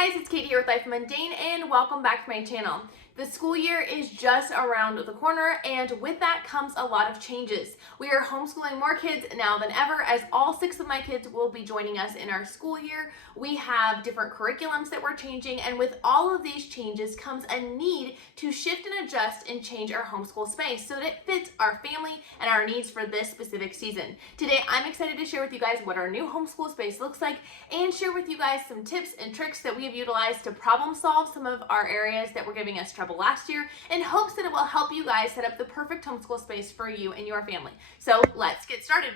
Hey guys, it's Katie here with Life Mundane and welcome back to my channel. The school year is just around the corner, and with that comes a lot of changes. We are homeschooling more kids now than ever, as all 6 of my kids will be joining us in our school year. We have different curriculums that we're changing, and with all of these changes comes a need to shift and adjust and change our homeschool space so that it fits our family and our needs for this specific season. Today, I'm excited to share with you guys what our new homeschool space looks like and share with you guys some tips and tricks that we have utilized to problem solve some of our areas that were giving us trouble last year, in hopes that it will help you guys set up the perfect homeschool space for you and your family. So let's get started.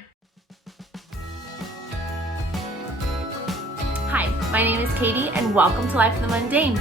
Hi, my name is Katie and welcome to Life in the Mundane.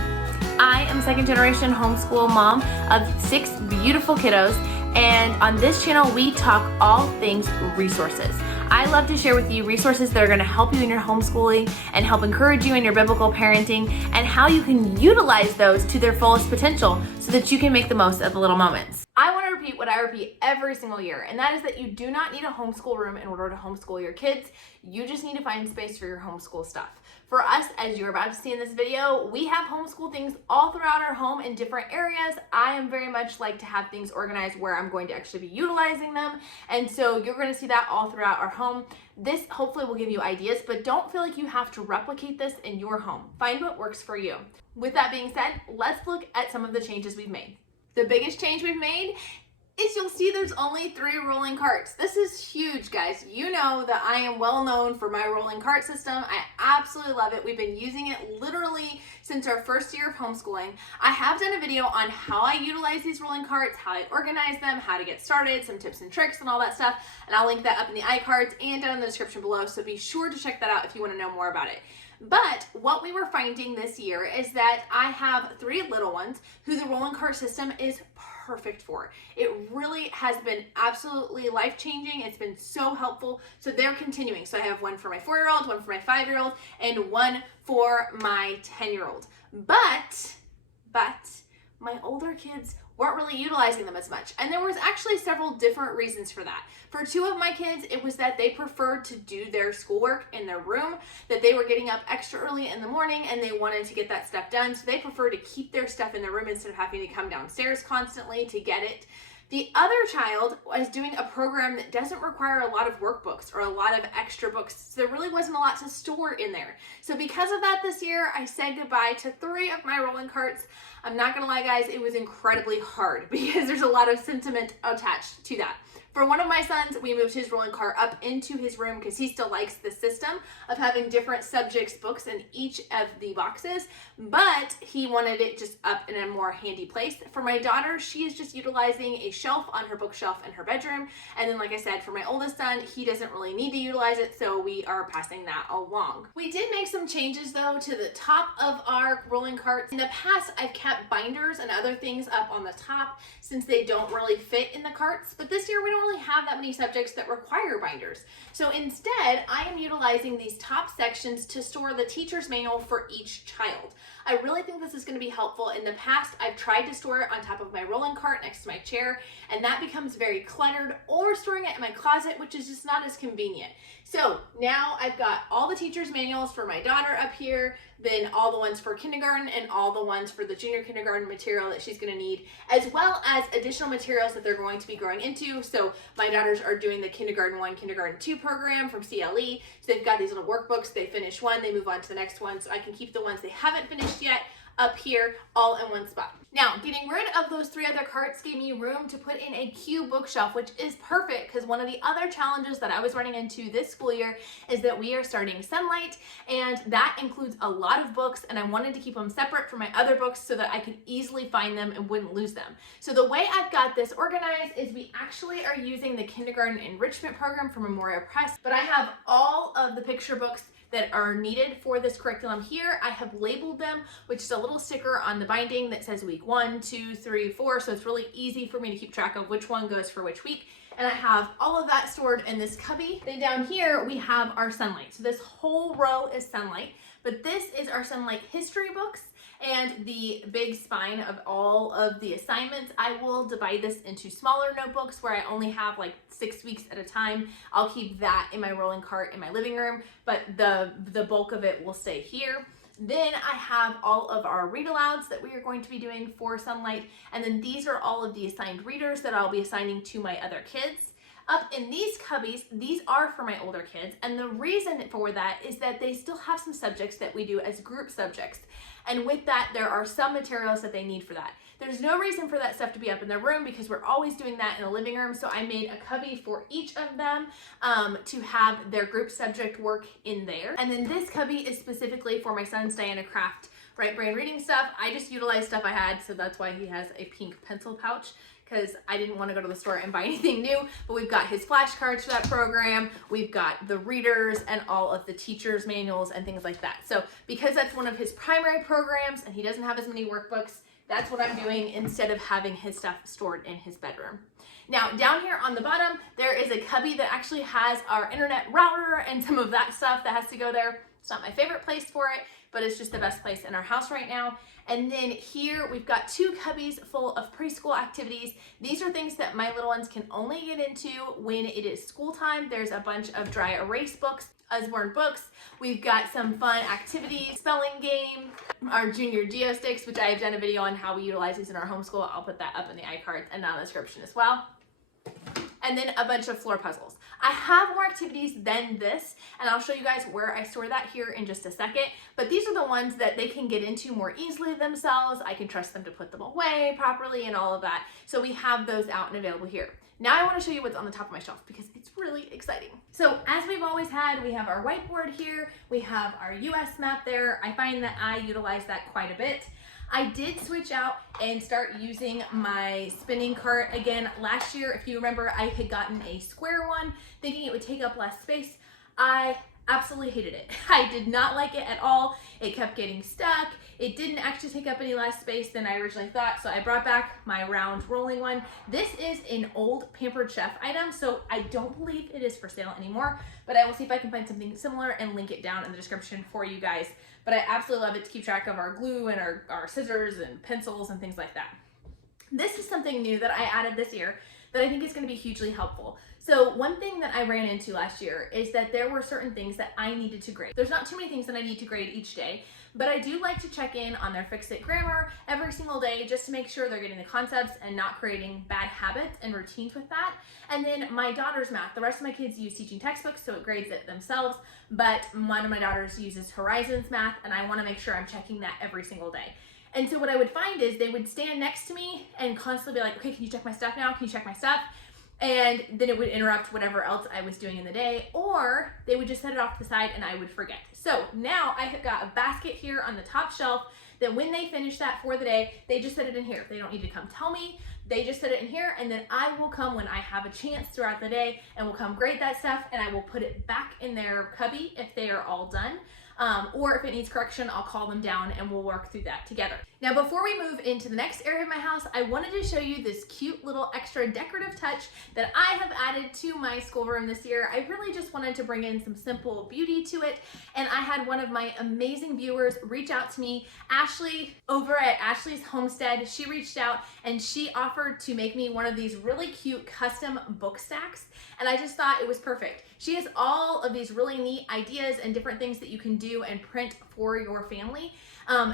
I am a second generation homeschool mom of 6 beautiful kiddos, and on this channel we talk all things resources. I love to share with you resources that are going to help you in your homeschooling and help encourage you in your biblical parenting, and how you can utilize those to their fullest potential so that you can make the most of the little moments. I want to repeat what I repeat every single year, and that is that you do not need a homeschool room in order to homeschool your kids. You just need to find space for your homeschool stuff. For us, as you're about to see in this video, we have homeschool things all throughout our home in different areas. I am very much like to have things organized where I'm going to actually be utilizing them, and so you're going to see that all throughout our home. This hopefully will give you ideas, but don't feel like you have to replicate this in your home. Find what works for you. With that being said, let's look at some of the changes we've made. The biggest change we've made is you'll see there's only 3 rolling carts. This is huge, guys. You know that I am well known for my rolling cart system. I absolutely love it. We've been using it literally since our first year of homeschooling. I have done a video on how I utilize these rolling carts, how I organize them, how to get started, some tips and tricks and all that stuff, and I'll link that up in the iCards and down in the description below, so be sure to check that out if you want to know more about it. But what we were finding this year is that I have 3 little ones who the rolling cart system is perfect for. It really has been absolutely life-changing. It's been so helpful. So they're continuing. So I have one for my 4-year-old, one for my 5-year-old, and one for my 10-year-old. But my older kids weren't really utilizing them as much. And there was actually several different reasons for that. For 2 of my kids, it was that they preferred to do their schoolwork in their room, that they were getting up extra early in the morning and they wanted to get that stuff done. So they preferred to keep their stuff in their room instead of having to come downstairs constantly to get it. The other child was doing a program that doesn't require a lot of workbooks or a lot of extra books. So there really wasn't a lot to store in there. So because of that this year, I said goodbye to 3 of my rolling carts. I'm not gonna lie, guys, it was incredibly hard because there's a lot of sentiment attached to that. For one of my sons, we moved his rolling cart up into his room because he still likes the system of having different subjects books in each of the boxes, but he wanted it just up in a more handy place. For my daughter, she is just utilizing a shelf on her bookshelf in her bedroom. And then, like I said, for my oldest son, he doesn't really need to utilize it, so we are passing that along. We did make some changes though to the top of our rolling carts. In the past, I've kept binders and other things up on the top since they don't really fit in the carts, but this year we don't really have that many subjects that require binders. So instead, I am utilizing these top sections to store the teacher's manual for each child. I really think this is going to be helpful. In the past, I've tried to store it on top of my rolling cart next to my chair, and that becomes very cluttered, or storing it in my closet, which is just not as convenient. So now I've got all the teacher's manuals for my daughter up here, then all the ones for kindergarten and all the ones for the junior kindergarten material that she's going to need, as well as additional materials that they're going to be growing into. So my daughters are doing the kindergarten 1, kindergarten 2 program from CLE. So they've got these little workbooks. They finish one, they move on to the next one. So I can keep the ones they haven't finished yet up here all in one spot. Now, getting rid of those 3 other carts gave me room to put in a cube bookshelf, which is perfect because one of the other challenges that I was running into this school year is that we are starting Sunlight, and that includes a lot of books, and I wanted to keep them separate from my other books so that I could easily find them and wouldn't lose them. So the way I've got this organized is we actually are using the kindergarten enrichment program from Memorial Press, but I have all of the picture books that are needed for this curriculum here. I have labeled them, which is a little sticker on the binding that says week 1, 2, 3, 4. So it's really easy for me to keep track of which one goes for which week. And I have all of that stored in this cubby. Then down here, we have our Sunlight. So this whole row is Sunlight, but this is our Sunlight history books. And the big spine of all of the assignments, I will divide this into smaller notebooks where I only have like 6 weeks at a time. I'll keep that in my rolling cart in my living room, but the bulk of it will stay here. Then I have all of our read alouds that we are going to be doing for Sunlight. And then these are all of the assigned readers that I'll be assigning to my other kids. Up in these cubbies, these are for my older kids. And the reason for that is that they still have some subjects that we do as group subjects. And with that, there are some materials that they need for that. There's no reason for that stuff to be up in their room because we're always doing that in the living room. So I made a cubby for each of them to have their group subject work in there. And then this cubby is specifically for my son's Diana Craft Right Brain reading stuff. I just utilized stuff I had, so that's why he has a pink pencil pouch, because I didn't want to go to the store and buy anything new. But we've got his flashcards for that program, we've got the readers and all of the teachers' manuals and things like that. So because that's one of his primary programs and he doesn't have as many workbooks, that's what I'm doing instead of having his stuff stored in his bedroom. Now down here on the bottom, there is a cubby that actually has our internet router and some of that stuff that has to go there. It's not my favorite place for it, but it's just the best place in our house right now. And then here we've got 2 cubbies full of preschool activities. These are things that my little ones can only get into when it is school time. There's a bunch of dry erase books, Usborne books. We've got some fun activities, spelling game, our junior Geostix, which I've done a video on how we utilize these in our homeschool. I'll put that up in the iCards and down in the description as well. And then a bunch of floor puzzles. I have more activities than this, and I'll show you guys where I store that here in just a second, but these are the ones that they can get into more easily themselves. I can trust them to put them away properly and all of that. So we have those out and available here. Now I want to show you what's on the top of my shelf because it's really exciting. So as we've always had, we have our whiteboard here, we have our US map there. I find that I utilize that quite a bit. I did switch out and start using my spinning cart again. Last year, if you remember, I had gotten a square one thinking it would take up less space. I absolutely hated it. I did not like it at all. It kept getting stuck. It didn't actually take up any less space than I originally thought, so I brought back my round rolling one. This is an old Pampered Chef item, so I don't believe it is for sale anymore, but I will see if I can find something similar and link it down in the description for you guys. But I absolutely love it to keep track of our glue and our scissors and pencils and things like that. This is something new that I added this year that I think is going to be hugely helpful. So one thing that I ran into last year is that there were certain things that I needed to grade. There's not too many things that I need to grade each day, but I do like to check in on their Fix-It grammar every single day just to make sure they're getting the concepts and not creating bad habits and routines with that. And then my daughter's math. The rest of my kids use teaching textbooks, so it grades it themselves, but one of my daughters uses Horizons math, and I want to make sure I'm checking that every single day. And so what I would find is they would stand next to me and constantly be like, okay, can you check my stuff now? Can you check my stuff? And then it would interrupt whatever else I was doing in the day, or they would just set it off to the side and I would forget. So now I have got a basket here on the top shelf that when they finish that for the day, they just set it in here. They don't need to come tell me. They just set it in here, and then I will come when I have a chance throughout the day and will come grade that stuff, and I will put it back in their cubby if they are all done. Or if it needs correction, I'll call them down and we'll work through that together. Now, before we move into the next area of my house, I wanted to show you this cute little extra decorative touch that I have added to my schoolroom this year. I really just wanted to bring in some simple beauty to it, and I had one of my amazing viewers reach out to me, Ashley, over at Ashley's Homestead. She reached out and she offered to make me one of these really cute custom book stacks, and I just thought it was perfect. She has all of these really neat ideas and different things that you can do and print for your family,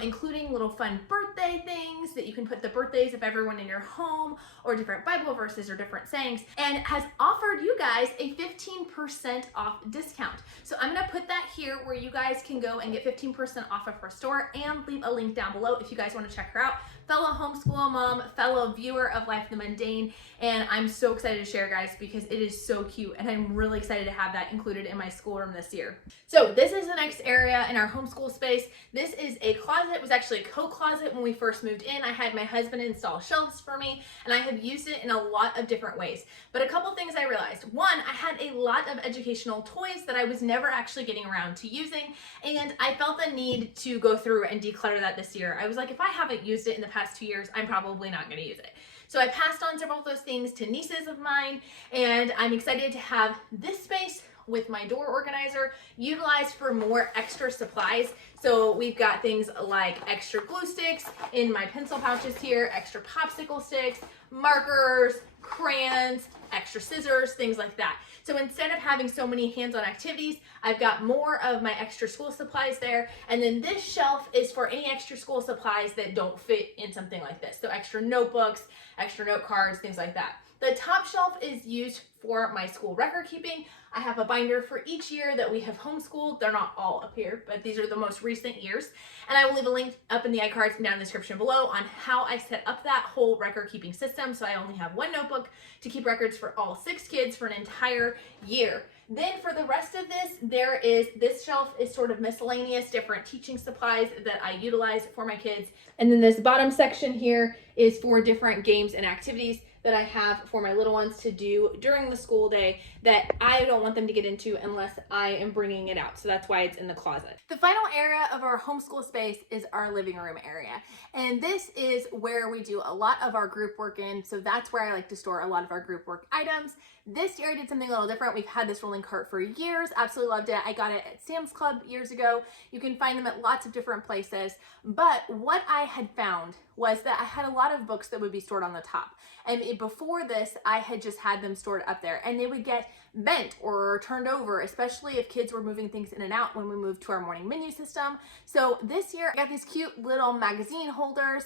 including little fun birthday things that you can put the birthdays of everyone in your home, or different Bible verses or different sayings, and has offered you guys a 15% off discount. So I'm gonna put that here where you guys can go and get 15% off of her store, and leave a link down below if you guys want to check her out. Fellow homeschool mom, fellow viewer of Life in the Mundane, and I'm so excited to share, guys, because it is so cute, and I'm really excited to have that included in my schoolroom this year. So this is the next area in our homeschool space. This is a closet. It was actually a co-closet when we first moved in. I had my husband install shelves for me, and I have used it in a lot of different ways. But a couple things I realized. One, I had a lot of educational toys that I was never actually getting around to using, and I felt the need to go through and declutter that this year. I was like, if I haven't used it in the past 2 years, I'm probably not going to use it. So I passed on several of those things to nieces of mine, and I'm excited to have this space with my door organizer utilized for more extra supplies. So we've got things like extra glue sticks in my pencil pouches here, extra popsicle sticks, markers, crayons, extra scissors, things like that. So instead of having so many hands-on activities, I've got more of my extra school supplies there. And then this shelf is for any extra school supplies that don't fit in something like this. So extra notebooks, extra note cards, things like that. The top shelf is used for my school record keeping. I have a binder for each year that we have homeschooled. They're not all up here, but these are the most recent years. And I will leave a link up in the iCards and down in the description below on how I set up that whole record keeping system. So I only have one notebook to keep records for all 6 kids for an entire year. Then for the rest of this shelf is sort of miscellaneous, different teaching supplies that I utilize for my kids. And then this bottom section here is for different games and activities that I have for my little ones to do during the school day that I don't want them to get into unless I am bringing it out. So that's why it's in the closet. The final area of our homeschool space is our living room area. And this is where we do a lot of our group work in. So that's where I like to store a lot of our group work items. This year I did something a little different. We've had this rolling cart for years. Absolutely loved it. I got it at Sam's Club years ago. You can find them at lots of different places. But what I had found was that I had a lot of books that would be stored on the top. And before this, I had just had them stored up there, and they would get bent or turned over, especially if kids were moving things in and out when we moved to our morning menu system. So this year I got these cute little magazine holders.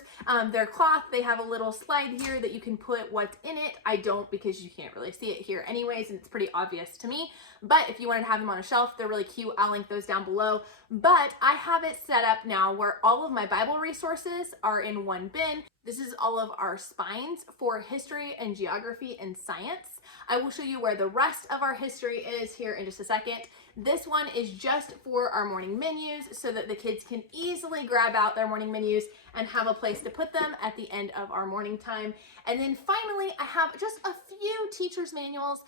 They're cloth. They have a little slide here that you can put what's in it. I don't, because you can't really see it here anyways, and it's pretty obvious to me. But if you wanted to have them on a shelf, they're really cute. I'll link those down below. But I have it set up now where all of my Bible resources are in one bin. This is all of our spines for history and geography and science. I will show you where the rest of our history is here in just a second. This one is just for our morning menus so that the kids can easily grab out their morning menus and have a place to put them at the end of our morning time. And then finally, I have just a few teacher's manuals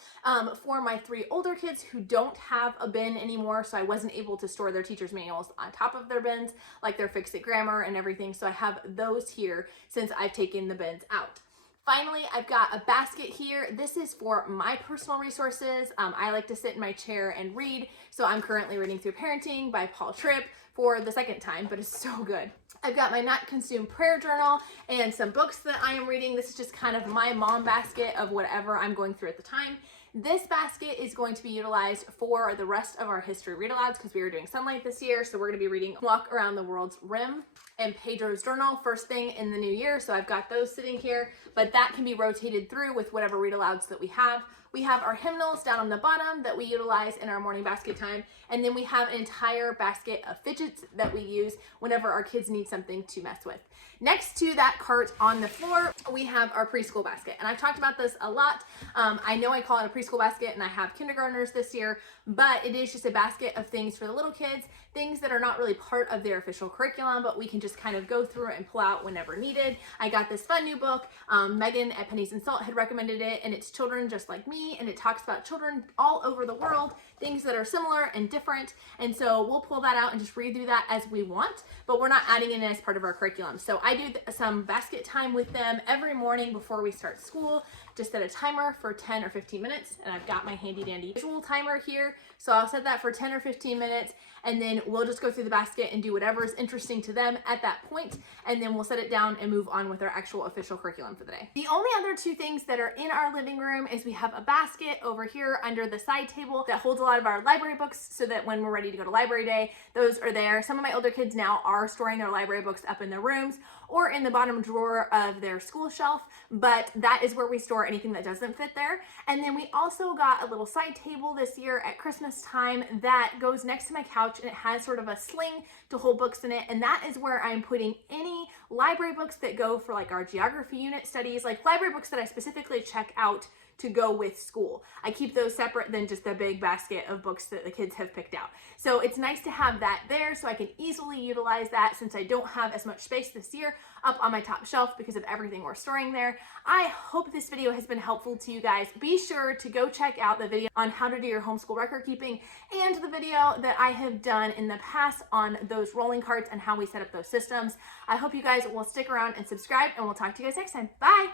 for my 3 older kids who don't have a bin anymore, so I wasn't able to store their teacher's manuals on top of their bins, like their Fix It Grammar and everything, so I have those here since I've taken the bins out. Finally, I've got a basket here. This is for my personal resources. I like to sit in my chair and read, so I'm currently reading through Parenting by Paul Tripp for the 2nd time, but it's so good. I've got my Not Consumed prayer journal and some books that I am reading. This is just kind of my mom basket of whatever I'm going through at the time. This basket is going to be utilized for the rest of our history read-alouds because we are doing sunlight this year. So we're going to be reading Walk Around the World's Rim and Pedro's Journal first thing in the new year. So I've got those sitting here, but that can be rotated through with whatever read-alouds that we have. We have our hymnals down on the bottom that we utilize in our morning basket time. And then we have an entire basket of fidgets that we use whenever our kids need something to mess with. Next to that cart on the floor, we have our preschool basket. And I've talked about this a lot. I know I call it a preschool basket and I have kindergartners this year, but it is just a basket of things for the little kids, things that are not really part of their official curriculum, but we can just kind of go through and pull out whenever needed. I got this fun new book. Megan at Pennies and Salt had recommended it, and it's Children Just Like Me, and it talks about children all over the world, things that are similar and different. And so we'll pull that out and just read through that as we want, but we're not adding it in as part of our curriculum. So I do some basket time with them every morning before we start school. Just set a timer for 10 or 15 minutes, and I've got my handy dandy visual timer here. So I'll set that for 10 or 15 minutes, and then we'll just go through the basket and do whatever is interesting to them at that point, and then we'll set it down and move on with our actual official curriculum for the day. The only other 2 things that are in our living room is we have a basket over here under the side table that holds a lot of our library books so that when we're ready to go to library day, those are there. Some of my older kids now are storing their library books up in their rooms or in the bottom drawer of their school shelf, but that is where we store anything that doesn't fit there. And then we also got a little side table this year at Christmas time that goes next to my couch, and it has sort of a sling to hold books in it, and that is where I'm putting any library books that go for like our geography unit studies, like library books that I specifically check out to go with school. I keep those separate than just the big basket of books that the kids have picked out. So it's nice to have that there so I can easily utilize that since I don't have as much space this year up on my top shelf because of everything we're storing there. I hope this video has been helpful to you guys. Be sure to go check out the video on how to do your homeschool record keeping and the video that I have done in the past on those rolling carts and how we set up those systems. I hope you guys will stick around and subscribe, and we'll talk to you guys next time. Bye!